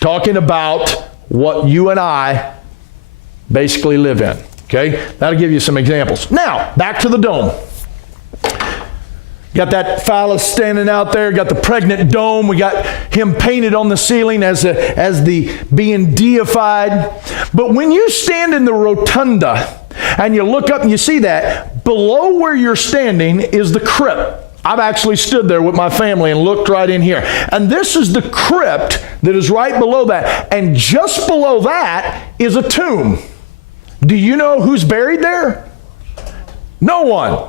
talking about what you and I basically live in. Okay? That'll give you some examples. Now, back to the dome. Got that phallus standing out there, got the pregnant dome, we got him painted on the ceiling as the being deified. But when you stand in the rotunda and you look up and you see that, below where you're standing is the crypt. I've actually stood there with my family and looked right in here. And this is the crypt that is right below that. And just below that is a tomb. Do you know who's buried there? No one.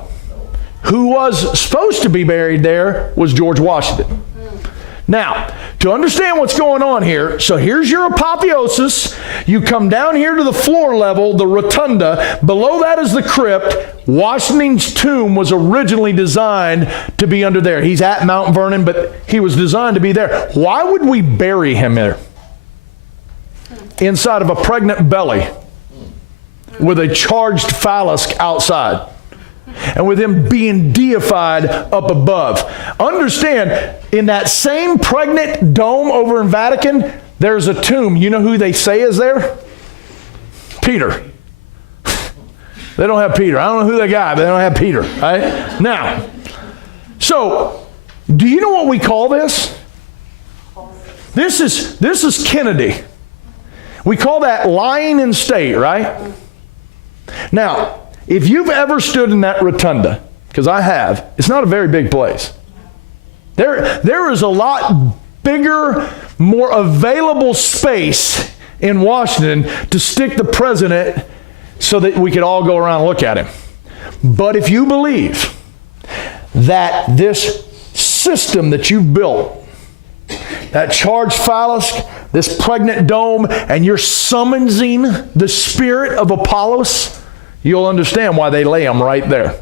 Who was supposed to be buried there was George Washington. Now, to understand what's going on here, so here's your apotheosis. You come down here to the floor level, the rotunda. Below that is the crypt. Washington's tomb was originally designed to be under there. He's at Mount Vernon, but he was designed to be there. Why would we bury him there? Inside of a pregnant belly with a charged phallus outside. And with him being deified up above. Understand, in that same pregnant dome over in Vatican, there's a tomb. You know who they say is there? Peter. They don't have Peter. I don't know who they got, but they don't have Peter. Right? Now, so, do you know what we call this? This is Kennedy. We call that lying in state, right? Now, if you've ever stood in that rotunda, because I have, it's not a very big place. There is a lot bigger, more available space in Washington to stick the president so that we could all go around and look at him. But if you believe that this system that you've built, that charged phallus, this pregnant dome, and you're summoning the spirit of Apollos, you'll understand why they lay them right there.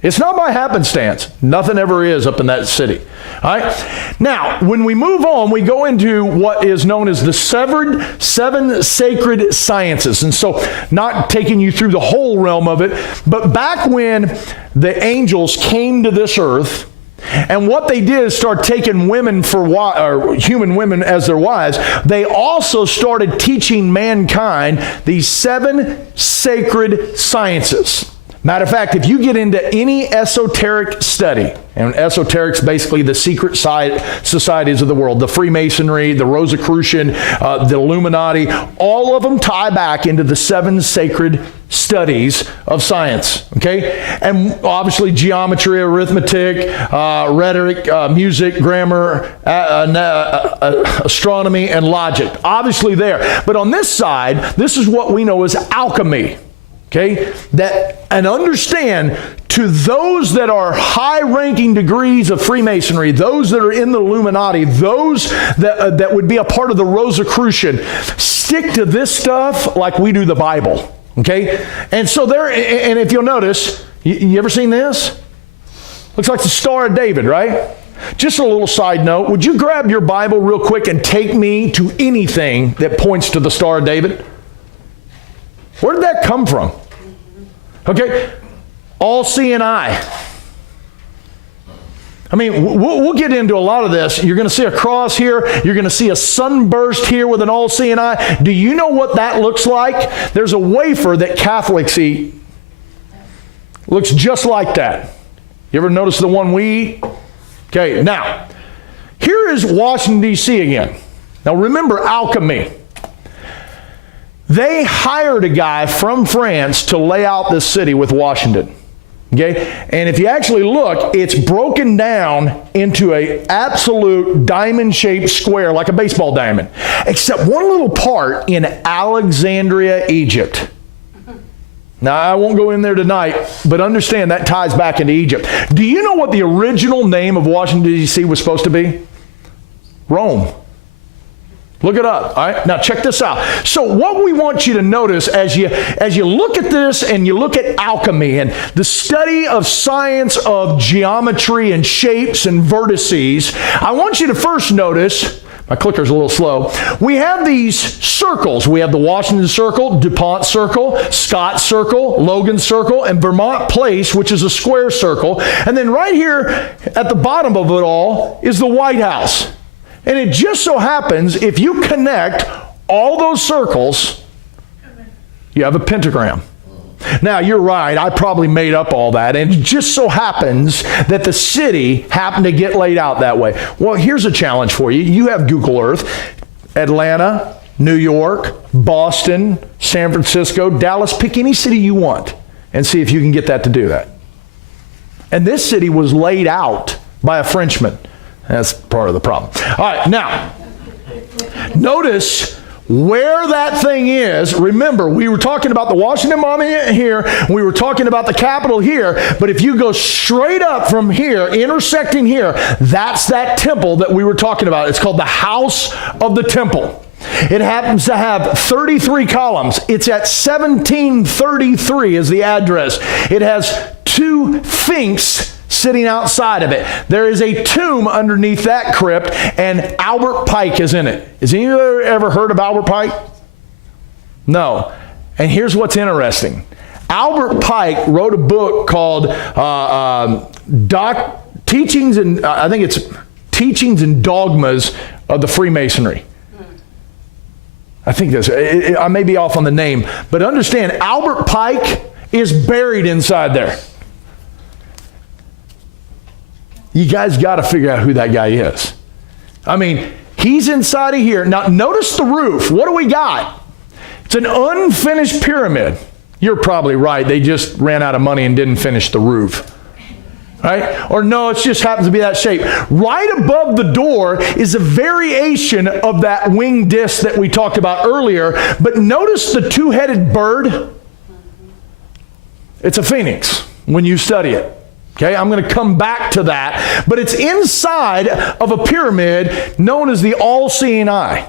It's not by happenstance. Nothing ever is up in that city. All right? Now, when we move on, we go into what is known as the seven sacred sciences. And so, not taking you through the whole realm of it, but back when the angels came to this earth, and what they did is start taking women or human women as their wives. They also started teaching mankind these 7 sacred sciences. Matter of fact, if you get into any esoteric study, and esoteric's basically the secret societies of the world, the Freemasonry, the Rosicrucian, the Illuminati, all of them tie back into the 7 sacred studies of science, okay? And obviously geometry, arithmetic, rhetoric, music, grammar, astronomy, and logic. Obviously there. But on this side, this is what we know as alchemy. Okay, and understand, to those that are high-ranking degrees of Freemasonry, those that are in the Illuminati, those that would be a part of the Rosicrucian, stick to this stuff like we do the Bible. Okay, and so there, and if you'll notice, you ever seen this? Looks like the Star of David, right? Just a little side note, would you grab your Bible real quick and take me to anything that points to the Star of David? Where did that come from? Okay, all-seeing eye. I mean, we'll get into a lot of this. You're going to see a cross here. You're going to see a sunburst here with an all-seeing eye. Do you know what that looks like? There's a wafer that Catholics eat. Looks just like that. You ever notice the one we eat? Okay, now, here is Washington, D.C. again. Now remember alchemy. They hired a guy from France to lay out this city with Washington. Okay? And if you actually look, it's broken down into an absolute diamond-shaped square, like a baseball diamond. Except one little part in Alexandria, Egypt. Now, I won't go in there tonight, but understand that ties back into Egypt. Do you know what the original name of Washington, D.C. was supposed to be? Rome. Look it up. All right. Now check this out. So what we want you to notice as you look at this and you look at alchemy and the study of science of geometry and shapes and vertices, I want you to first notice, my clicker's a little slow, we have these circles. We have the Washington Circle, DuPont Circle, Scott Circle, Logan Circle, and Vermont Place, which is a square circle. And then right here at the bottom of it all is the White House. And it just so happens, if you connect all those circles, you have a pentagram. Now, you're right, I probably made up all that, and it just so happens that the city happened to get laid out that way. Well, here's a challenge for you. You have Google Earth. Atlanta, New York, Boston, San Francisco, Dallas, pick any city you want and see if you can get that to do that. And this city was laid out by a Frenchman. That's part of the problem. All right, now, notice where that thing is. Remember, we were talking about the Washington Monument here, we were talking about the Capitol here, but if you go straight up from here, intersecting here, that's that temple that we were talking about. It's called the House of the Temple. It happens to have 33 columns. It's at 1733 is the address. It has 2 sphinx sitting outside of it. There is a tomb underneath that crypt, and Albert Pike is in it. Has anybody ever heard of Albert Pike? No. And here's what's interesting. Albert Pike wrote a book called Teachings and I think it's Teachings and Dogmas of the Freemasonry. I think that's, I may be off on the name, but understand, Albert Pike is buried inside there. You guys got to figure out who that guy is. I mean, he's inside of here. Now, notice the roof. What do we got? It's an unfinished pyramid. You're probably right. They just ran out of money and didn't finish the roof. Right? Or no, it just happens to be that shape. Right above the door is a variation of that winged disc that we talked about earlier. But notice the 2-headed bird. It's a phoenix when you study it. Okay, I'm going to come back to that. But it's inside of a pyramid known as the all-seeing eye.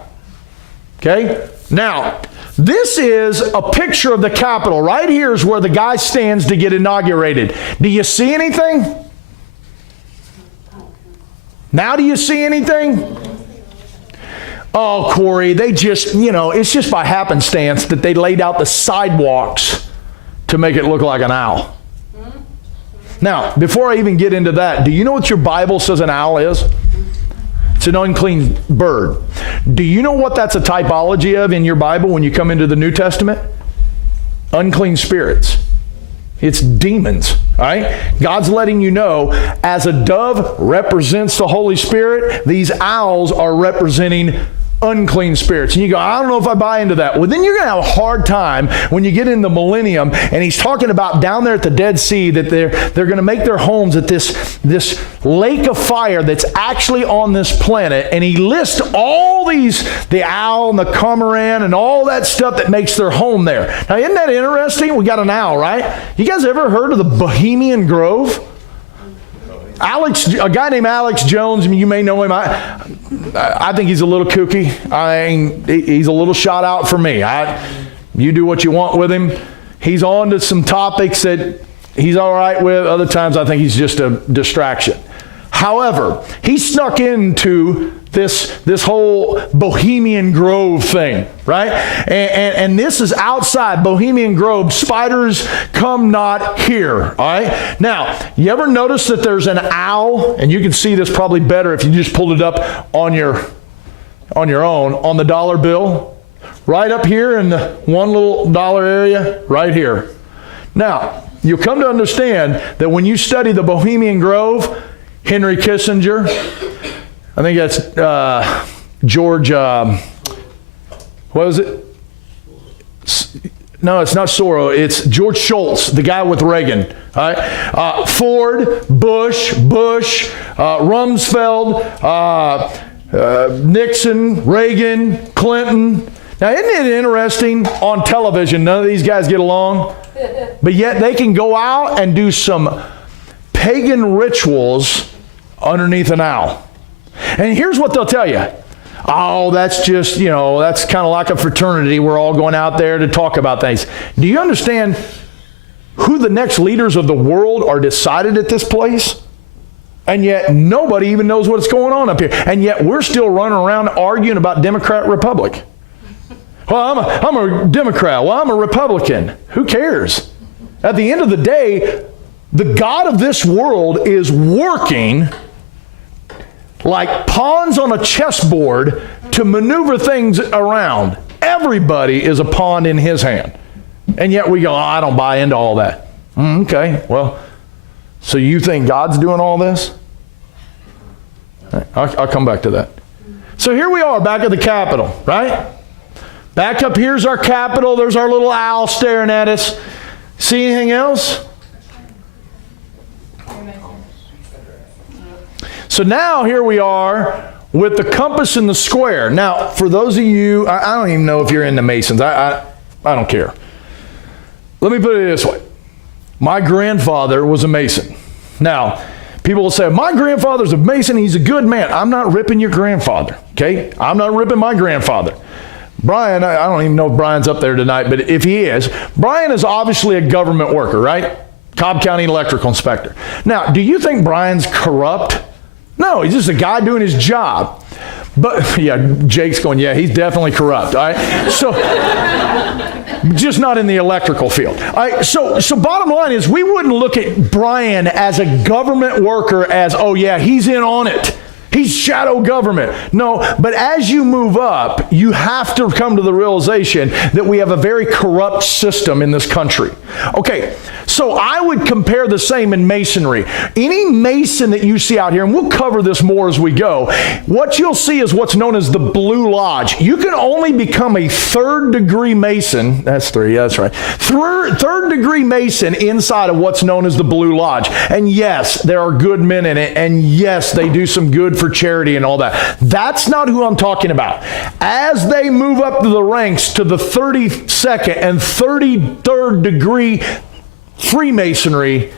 Okay? Now, this is a picture of the Capitol. Right here is where the guy stands to get inaugurated. Do you see anything? Now do you see anything? Oh, Corey, they just, it's just by happenstance that they laid out the sidewalks to make it look like an owl. Now, before I even get into that, do you know what your Bible says an owl is? It's an unclean bird. Do you know what that's a typology of in your Bible when you come into the New Testament? Unclean spirits. It's demons, all right? God's letting you know, as a dove represents the Holy Spirit, these owls are representing unclean spirits. And you go, I don't know if I buy into that. Well, then you're going to have a hard time when you get in the millennium, and he's talking about down there at the Dead Sea that they're going to make their homes at this lake of fire that's actually on this planet. And he lists all these, the owl and the cormorant and all that stuff that makes their home there. Now, isn't that interesting? We got an owl, right? You guys ever heard of the Bohemian Grove? A guy named Alex Jones, you may know him. I think he's a little kooky. He's a little shot out for me. You do what you want with him. He's on to some topics that he's all right with. Other times I think he's just a distraction. However, he snuck into this whole Bohemian Grove thing, right? And this is outside Bohemian Grove. Spiders come not here, all right? Now, you ever notice that there's an owl, and you can see this probably better if you just pulled it up on your own, on the dollar bill, right up here in the one little dollar area, right here. Now, you'll come to understand that when you study the Bohemian Grove, Henry Kissinger, I think that's George, what was it? No, it's not Soros. It's George Shultz, the guy with Reagan. All right? Ford, Bush, Rumsfeld, Nixon, Reagan, Clinton. Now, isn't it interesting on television, none of these guys get along, but yet they can go out and do some pagan rituals underneath an owl. And here's what they'll tell you. Oh, that's just, that's kind of like a fraternity. We're all going out there to talk about things. Do you understand who the next leaders of the world are decided at this place? And yet nobody even knows what's going on up here. And yet we're still running around arguing about Democrat, Republic. Well, I'm a Democrat. Well, I'm a Republican. Who cares? At the end of the day, the God of this world is working like pawns on a chessboard to maneuver things around. Everybody is a pawn in his hand. And yet we go, I don't buy into all that. Okay, well, so you think God's doing all this? I'll come back to that. So here we are back at the Capitol, right? Back up here's our Capitol. There's our little owl staring at us. See anything else? So now here we are with the compass and the square. Now, for those of you, I don't even know if you're into Masons. I don't care. Let me put it this way. My grandfather was a Mason. Now, people will say, my grandfather's a Mason, he's a good man. I'm not ripping your grandfather, okay? I'm not ripping my grandfather. Brian, I don't even know if Brian's up there tonight, but if he is, Brian is obviously a government worker, right? Cobb County electrical inspector. Now, do you think Brian's corrupt? No, he's just a guy doing his job. But, yeah, Jake's going, yeah, he's definitely corrupt, all right? So, just not in the electrical field. All right, so bottom line is we wouldn't look at Brian as a government worker as, oh, yeah, he's in on it. He's shadow government. No, but as you move up, you have to come to the realization that we have a very corrupt system in this country. Okay, so I would compare the same in masonry. Any mason that you see out here, and we'll cover this more as we go, what you'll see is what's known as the Blue Lodge. You can only become a third-degree mason. That's three, yeah, that's right. Third-degree mason inside of what's known as the Blue Lodge. And yes, there are good men in it, and yes, they do some good for charity and all that. That's not who I'm talking about. As they move up to the ranks to the 32nd and 33rd degree Freemasonry,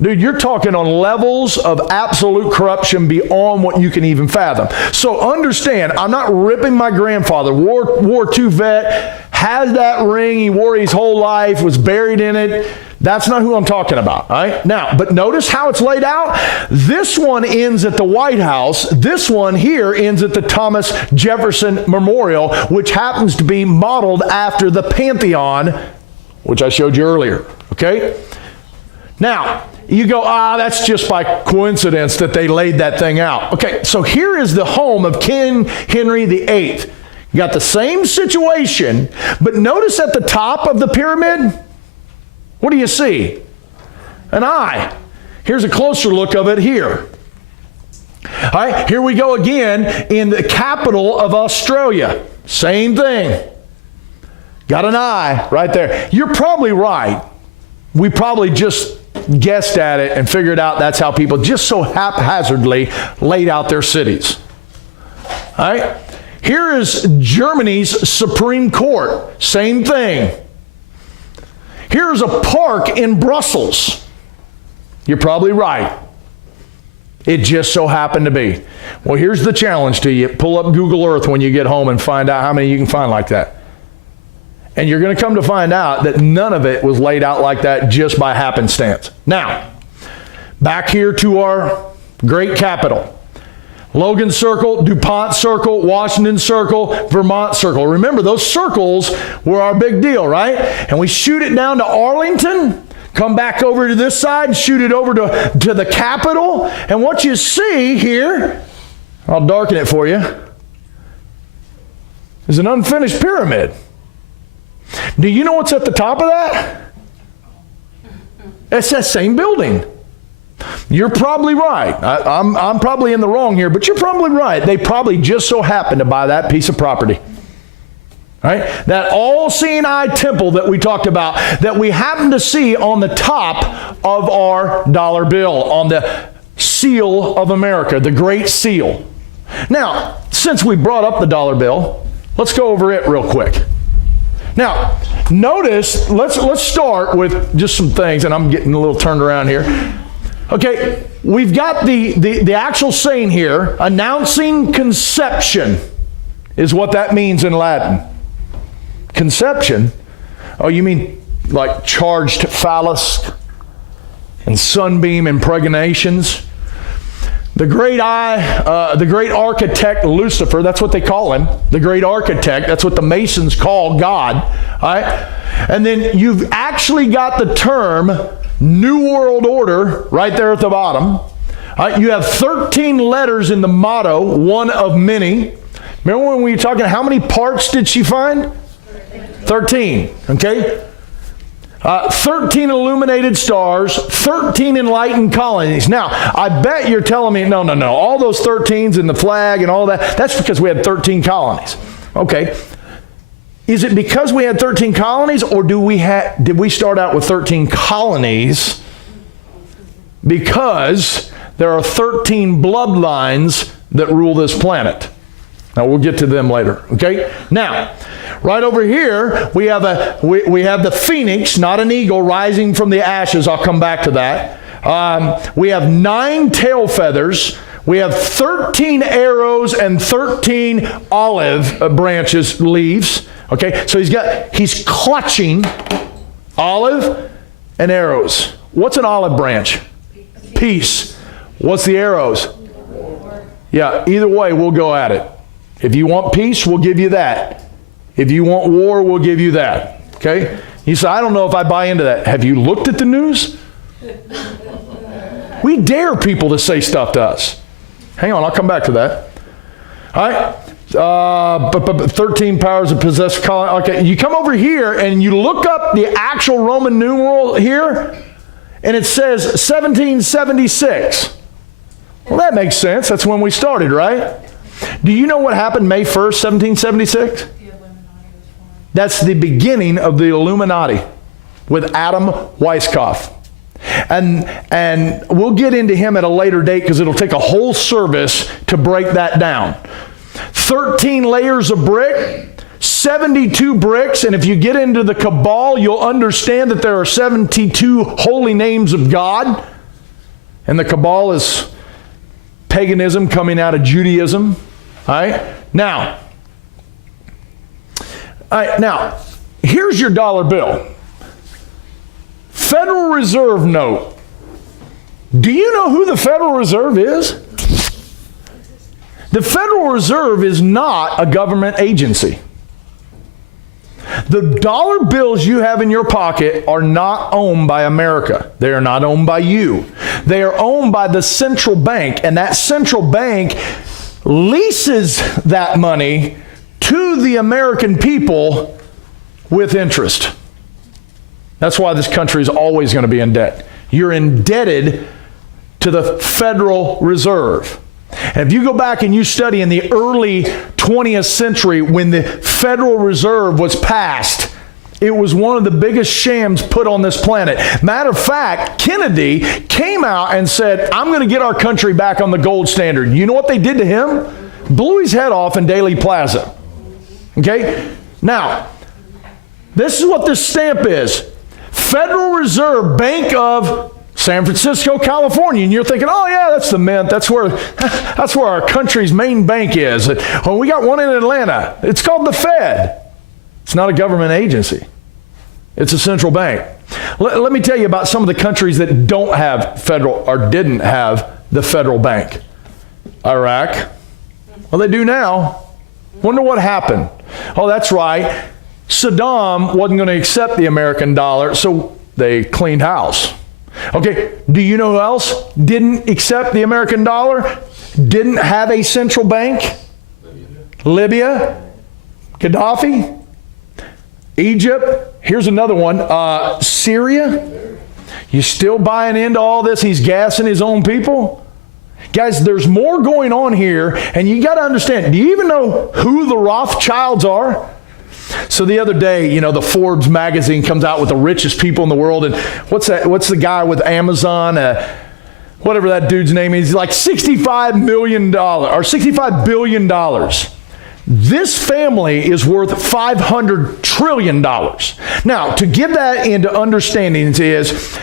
dude, you're talking on levels of absolute corruption beyond what you can even fathom. So understand, I'm not ripping my grandfather. War II vet, had that ring, he wore his whole life, was buried in it. That's not who I'm talking about, all right? Now, but notice how it's laid out. This one ends at the White House. This one here ends at the Thomas Jefferson Memorial, which happens to be modeled after the Pantheon, which I showed you earlier, okay? Now, you go, that's just by coincidence that they laid that thing out. Okay, so here is the home of King Henry VIII. You got the same situation, but notice at the top of the pyramid, what do you see? An eye. Here's a closer look of it here. All right, here we go again in the capital of Australia. Same thing. Got an eye right there. You're probably right. We probably just guessed at it and figured out that's how people just so haphazardly laid out their cities. All right, here is Germany's Supreme Court. Same thing. Here's a park in Brussels. You're probably right. It just so happened to be. Well, here's the challenge to you. Pull up Google Earth when you get home and find out how many you can find like that. And you're going to come to find out that none of it was laid out like that just by happenstance. Now, back here to our great capital. Logan Circle, DuPont Circle, Washington Circle, Vermont Circle. Remember, those circles were our big deal, right? And we shoot it down to Arlington, come back over to this side, shoot it over to the Capitol. And what you see here, I'll darken it for you, is an unfinished pyramid. Do you know what's at the top of that? It's that same building. You're probably right. I'm probably in the wrong here, but you're probably right. They probably just so happened to buy that piece of property. Right? That all-seeing eye temple that we talked about, that we happen to see on the top of our dollar bill, on the seal of America, the Great Seal. Now, since we brought up the dollar bill, let's go over it real quick. Now, notice, let's start with just some things, and I'm getting a little turned around here. Okay, we've got the actual saying here, announcing conception is what that means in Latin. Conception? Oh, you mean like charged phallus and sunbeam impregnations? The great architect Lucifer, that's what they call him, the great architect, that's what the Masons call God, all right? And then you've actually got the term New World Order right there at the bottom. You have 13 letters in the motto, one of many. Remember when we were talking, how many parts did she find? 13, okay? 13 illuminated stars, 13 enlightened colonies. Now, I bet you're telling me, no, all those 13s and the flag and all that, that's because we had 13 colonies. Okay. Is it because we had 13 colonies, or did we start out with 13 colonies because there are 13 bloodlines that rule this planet? Now, we'll get to them later, okay? Now, right over here, we have the phoenix, not an eagle, rising from the ashes. I'll come back to that. We have 9 tail feathers. We have 13 arrows and 13 olive branches, leaves. Okay, so he's clutching olive and arrows. What's an olive branch? Peace. What's the arrows? Yeah, either way, we'll go at it. If you want peace, we'll give you that. If you want war, we'll give you that. Okay? You say, I don't know if I buy into that. Have you looked at the news? We dare people to say stuff to us. Hang on, I'll come back to that. All right? 13 powers of possessed colony. Okay, you come over here and you look up the actual Roman numeral here, and it says 1776. Well, that makes sense. That's when we started, right? Do you know what happened May 1st, 1776? That's the beginning of the Illuminati with Adam Weishaupt. And we'll get into him at a later date because it'll take a whole service to break that down. 13 layers of brick, 72 bricks, and if you get into the Kabbalah, you'll understand that there are 72 holy names of God. And the Kabbalah is paganism coming out of Judaism. All right? Now, here's your dollar bill. Federal Reserve note. Do you know who the Federal Reserve is? The Federal Reserve is not a government agency. The dollar bills you have in your pocket are not owned by America. They are not owned by you. They are owned by the central bank, and that central bank leases that money to the American people with interest. That's why this country is always going to be in debt. You're indebted to the Federal Reserve. And if you go back and you study in the early 20th century when the Federal Reserve was passed, it was one of the biggest shams put on this planet. Matter of fact, Kennedy came out and said, I'm going to get our country back on the gold standard. You know what they did to him? Blew his head off in Dealey Plaza. Okay? Now, this is what this stamp is. Federal Reserve Bank of San Francisco, California. And you're thinking, oh yeah, that's the mint. That's where our country's main bank is. Well, we got one in Atlanta. It's called the Fed. It's not a government agency. It's a central bank. Let me tell you about some of the countries that don't have federal or didn't have the federal bank. Iraq. Well, they do now. Wonder what happened. Oh, that's right. Saddam wasn't going to accept the American dollar, so they cleaned house. Okay, do you know who else didn't accept the American dollar? Didn't have a central bank? Libya. Gaddafi. Egypt. Here's another one. Syria. You still buying into all this? He's gassing his own people? Guys, there's more going on here, and you got to understand, do you even know who the Rothschilds are? So the other day, the Forbes magazine comes out with the richest people in the world, and what's the guy with Amazon, whatever that dude's name is, like $65 million or $65 billion. This family is worth $500 trillion. Now, to give that into understandings is,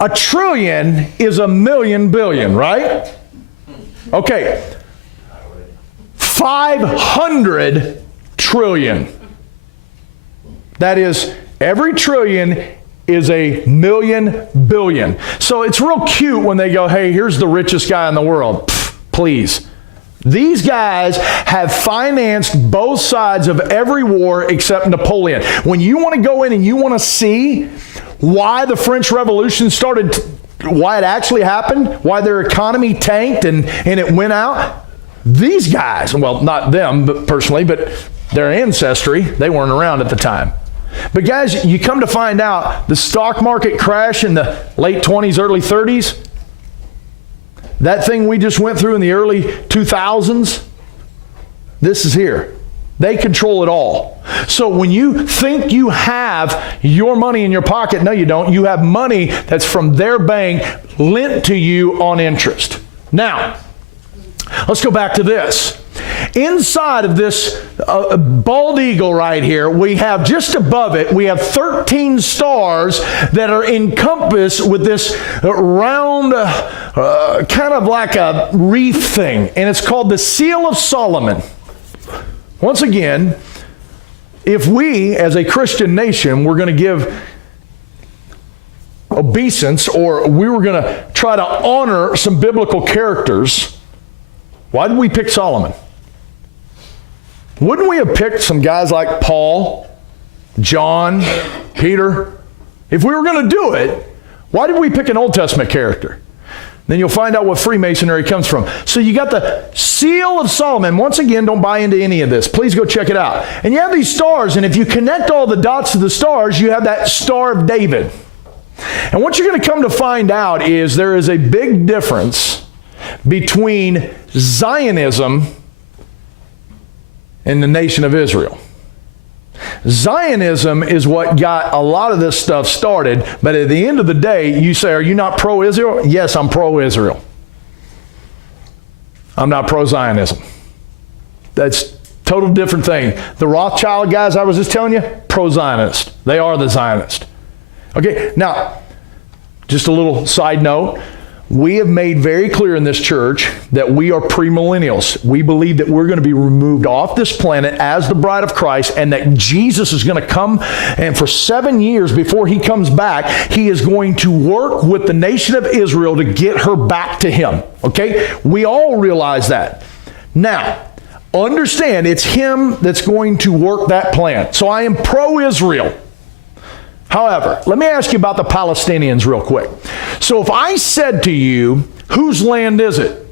a trillion is a million billion, right? Okay. 500 trillion. That is, every trillion is a million billion. So it's real cute when they go, hey, here's the richest guy in the world. Pfft, please. These guys have financed both sides of every war except Napoleon. When you want to go in and you want to see why the French Revolution started why it actually happened, why their economy tanked and it went out, these guys, well, not them but personally, but their ancestry, they weren't around at the time. But guys, you come to find out the stock market crash in the late 20s, early 30s, that thing we just went through in the early 2000s, this is here. They control it all. So when you think you have your money in your pocket, no you don't. You have money that's from their bank lent to you on interest. Now, let's go back to this. Inside of this bald eagle right here, we have just above it, we have 13 stars that are encompassed with this round, kind of like a wreath thing. And it's called the Seal of Solomon. Once again, if we as a Christian nation were going to give obeisance, or we were going to try to honor some biblical characters, why did we pick Solomon? Wouldn't we have picked some guys like Paul, John, Peter? If we were going to do it, why did we pick an Old Testament character? Then you'll find out what Freemasonry comes from. So you got the Seal of Solomon. Once again, don't buy into any of this. Please go check it out. And you have these stars, and if you connect all the dots to the stars, you have that Star of David. And what you're going to come to find out is there is a big difference between Zionism and the nation of Israel. Zionism is what got a lot of this stuff started, but at the end of the day, you say, are you not pro-Israel? Yes, I'm pro-Israel. I'm not pro-Zionism. That's a total different thing. The Rothschild guys I was just telling you, pro-Zionist. They are the Zionist. Okay, now, just a little side note. We have made very clear in this church that we are premillennials. We believe that we're going to be removed off this planet as the bride of Christ, and that Jesus is going to come, and for 7 years before he comes back, he is going to work with the nation of Israel to get her back to him. Okay? We all realize that. Now, understand it's him that's going to work that plan. So I am pro-Israel. However, let me ask you about the Palestinians real quick. So if I said to you, whose land is it?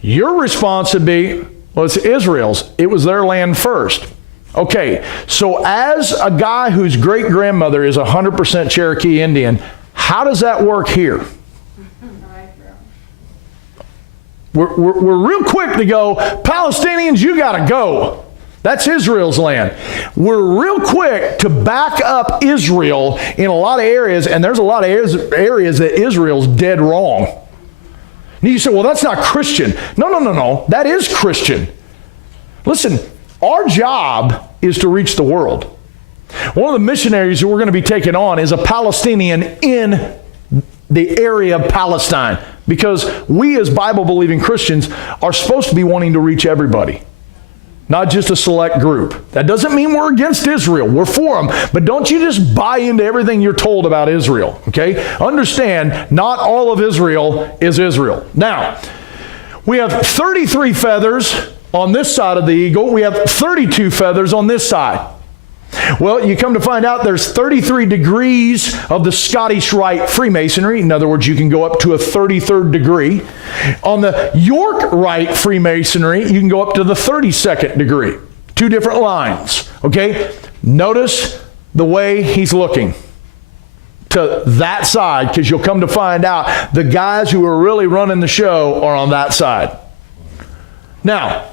Your response would be, well, it's Israel's. It was their land first. Okay, so as a guy whose great-grandmother is 100% Cherokee Indian, how does that work here? We're real quick to go, Palestinians, you got to go. That's Israel's land. We're real quick to back up Israel in a lot of areas, and there's a lot of areas that Israel's dead wrong. And you say, well, that's not Christian. No. That is Christian. Listen, our job is to reach the world. One of the missionaries that we're going to be taking on is a Palestinian in the area of Palestine, because we as Bible-believing Christians are supposed to be wanting to reach everybody. Not just a select group. That doesn't mean we're against Israel. We're for them. But don't you just buy into everything you're told about Israel. Okay? Understand, not all of Israel is Israel. Now, we have 33 feathers on this side of the eagle. We have 32 feathers on this side. Well, you come to find out there's 33 degrees of the Scottish Rite Freemasonry. In other words, you can go up to a 33rd degree. On the York Rite Freemasonry, you can go up to the 32nd degree. Two different lines. Okay? Notice the way he's looking to that side, because you'll come to find out the guys who are really running the show are on that side. Now,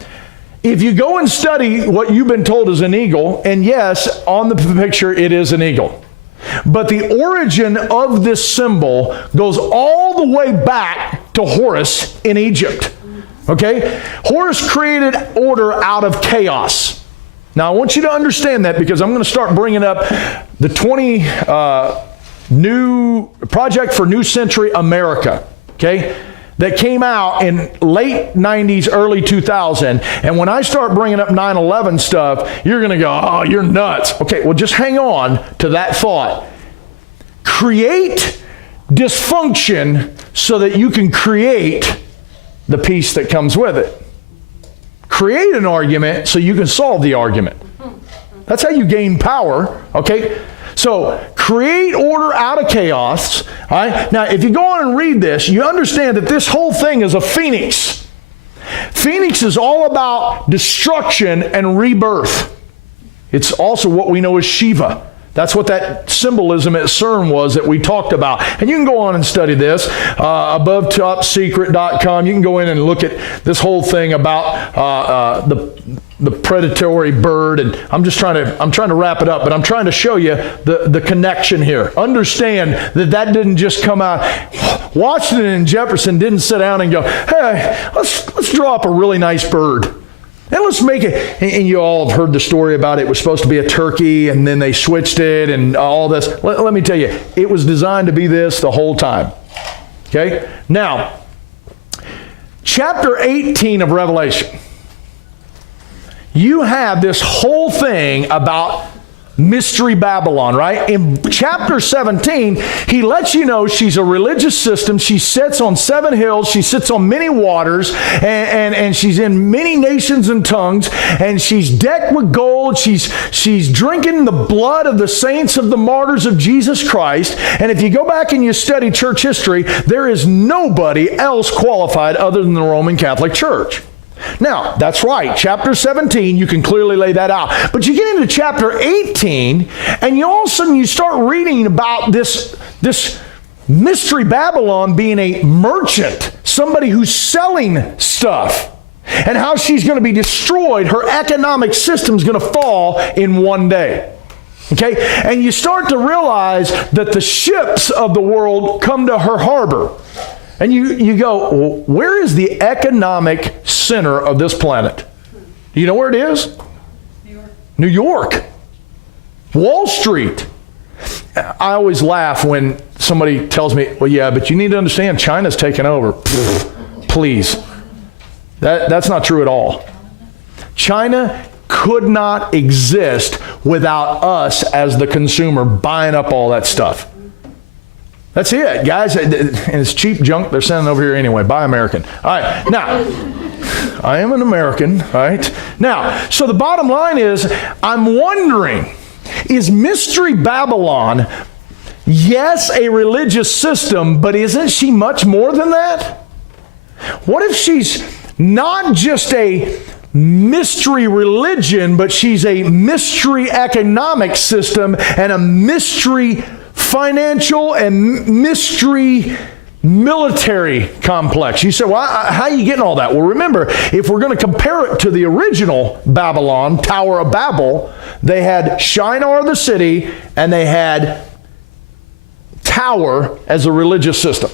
if you go and study what you've been told is an eagle, and yes, on the picture it is an eagle, but the origin of this symbol goes all the way back to Horus in Egypt. Okay? Horus created order out of chaos. Now I want you to understand that, because I'm going to start bringing up the new Project for New Century America. Okay? That came out in late 90s, early 2000. And when I start bringing up 9/11 stuff, you're going to go, oh, you're nuts. Okay, well, just hang on to that thought. Create dysfunction so that you can create the peace that comes with it. Create an argument so you can solve the argument. That's how you gain power, okay? So create order out of chaos. All right? Now, if you go on and read this, you understand that this whole thing is a phoenix. Phoenix is all about destruction and rebirth. It's also what we know as Shiva. That's what that symbolism at CERN was that we talked about. And you can go on and study this. AboveTopSecret.com. You can go in and look at this whole thing about the predatory bird. And I'm trying to wrap it up, but I'm trying to show you the connection here. Understand that didn't just come out. Washington and Jefferson didn't sit down and go, hey, let's draw up a really nice bird. And let's make it, and you all have heard the story about it was supposed to be a turkey, and then they switched it, and all this. Let me tell you, it was designed to be this the whole time. Okay? Now, chapter 18 of Revelation, you have this whole thing about Mystery Babylon, right? In chapter 17, he lets you know she's a religious system. She sits on 7 hills. She sits on many waters, and she's in many nations and tongues, and she's decked with gold. She's drinking the blood of the saints of the martyrs of Jesus Christ. And if you go back and you study church history, there is nobody else qualified other than the Roman Catholic Church. Now, that's right. Chapter 17, you can clearly lay that out. But you get into chapter 18, and all of a sudden you start reading about this Mystery Babylon being a merchant, somebody who's selling stuff, and how she's going to be destroyed. Her economic system's going to fall in one day. Okay? And you start to realize that the ships of the world come to her harbor. And you go, well, where is the economic center of this planet? Do you know where it is? New York. New York. Wall Street. I always laugh when somebody tells me, well, yeah, but you need to understand China's taken over. Please. That's not true at all. China could not exist without us as the consumer buying up all that stuff. That's it, guys. And it's cheap junk they're sending over here anyway. Buy American. All right. Now, I am an American. All right. Now, so the bottom line is, I'm wondering, is Mystery Babylon, yes, a religious system, but isn't she much more than that? What if she's not just a mystery religion, but she's a mystery economic system and a mystery financial and mystery military complex? You say, well, how are you getting all that? Well, remember, if we're going to compare it to the original Babylon, Tower of Babel, they had Shinar the city, and they had Tower as a religious system.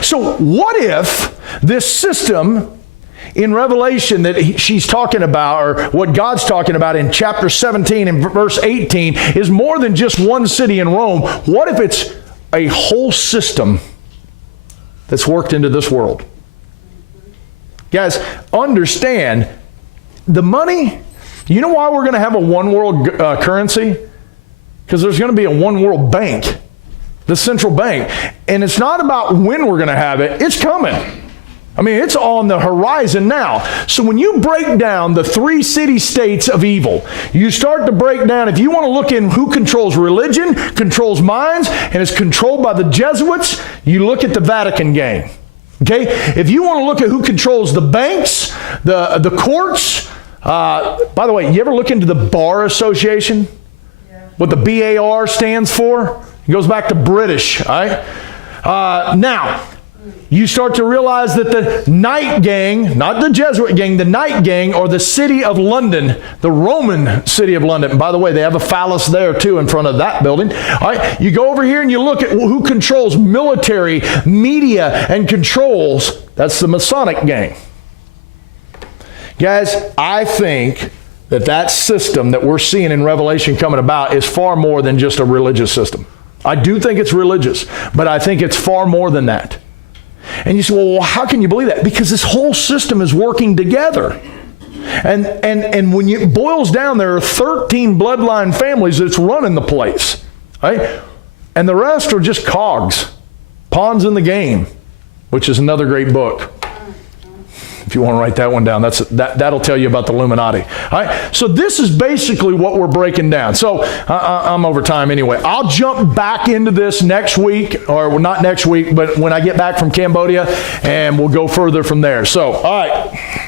So what if this system in Revelation that she's talking about, or what God's talking about in chapter 17 and verse 18, is more than just one city in Rome? What if it's a whole system that's worked into this world? Guys, understand, the money, you know why we're going to have a one world currency? Because there's going to be a one world bank, the central bank. And it's not about when we're going to have it, it's coming. I mean, it's on the horizon now. So when you break down the 3 city-states of evil, you start to break down, if you want to look in who controls religion, controls minds, and is controlled by the Jesuits, you look at the Vatican gang. Okay? If you want to look at who controls the banks, the courts, by the way, you ever look into the Bar Association? Yeah. What the BAR stands for? It goes back to British, all right? Now, you start to realize that the Night Gang, not the Jesuit gang, the Night Gang, or the city of London, the Roman city of London. And by the way, they have a phallus there too in front of that building. All right, you go over here and you look at who controls military, media, and controls. That's the Masonic gang. Guys, I think that system that we're seeing in Revelation coming about is far more than just a religious system. I do think it's religious, but I think it's far more than that. And you say, well, how can you believe that? Because this whole system is working together. And when it boils down, there are 13 bloodline families that's running the place. Right? And the rest are just cogs, pawns in the game, which is another great book. If you want to write that one down, that'll tell you about the Illuminati. All right. So this is basically what we're breaking down. So I'm over time anyway. I'll jump back into this next week, or not next week, but when I get back from Cambodia, and we'll go further from there. So, all right.